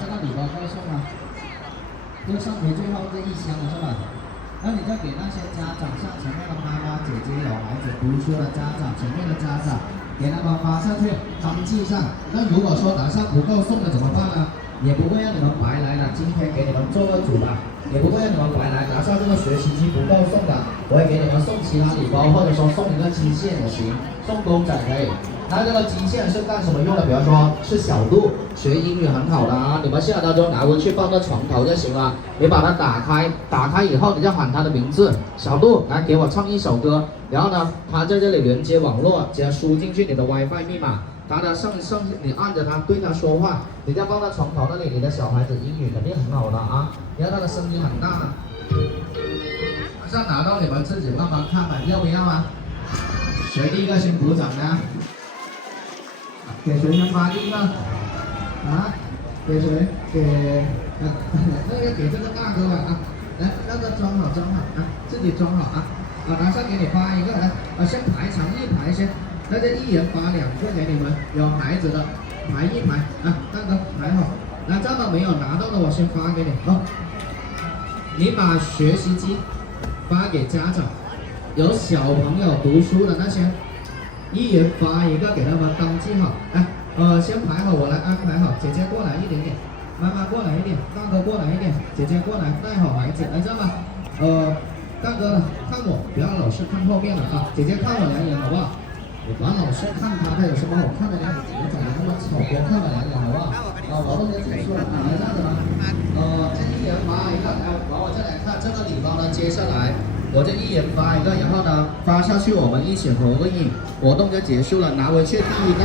这个礼包会送吗？就剩回最后这一箱了是吧？那你再给那些家长，像前面的妈妈、姐姐有孩子读书的家长，前面的家长，给他们发下去，他们记上。那如果说拿上不够送的怎么办呢？也不会让你们白来的，今天给你们做个主的，也不会让你们白来。拿上这个学习机不够送的，我也给你们送其他礼包，或者说送一个机械也行，送公仔可以。那这个机械是干什么用的？比方说是小度学英语很好的啊，你们下单之后拿回去放在床头就行了。你把它打开，打开以后你就喊它的名字，小度来给我唱一首歌。然后呢，它在这里连接网络，只要输进去你的 WiFi 密码，它的上你按着它对它说话，你再放在床头那里，你的小孩子英语肯定很好的啊。你看它的声音很大呢。马上拿到你们自己慢慢看吧，要不要啊？谁第一个先鼓掌呢？给谁先发第一个？啊？给谁？给那个给这个大哥吧啊！来，那个装好啊，自己装好啊！拿上给你发一个来，先排长一排先，那就一人发2个给你们，有孩子的排一排啊，大哥排好。那这个没有拿到的我先发给你哦。你把学习机发给家长，有小朋友读书的那些。一人发一个给他们登记好，来，先排好，我来安排好，姐姐过来一点点，妈妈过来一点，大哥过来一点，姐姐过来，带好孩子，来这样吧，大哥看我，不要老是看后面了啊，姐姐看我2眼好不好？我老是看他有什么好看的呢？我长得那么丑，多看我2眼好不好？我都跟结束了，来这样子吗？这一人发一个，我再来看这个礼包呢，接下来。我就一人发一个，然后呢发下去，我们一起合个影，活动就结束了，拿回去第一个。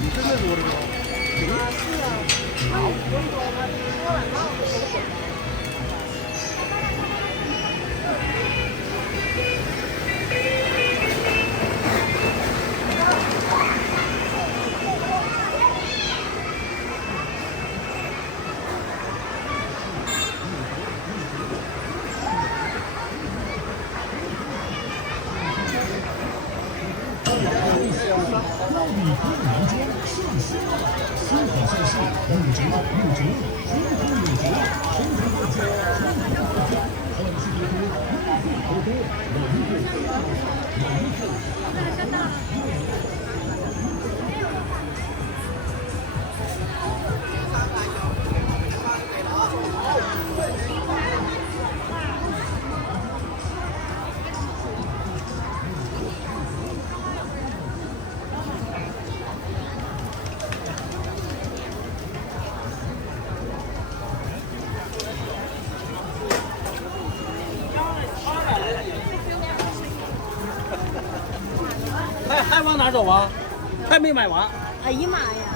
你真的说的吗？啊，是啊，那我说他说了，那我就滚。还往哪走啊？还没买完。哎呀妈呀！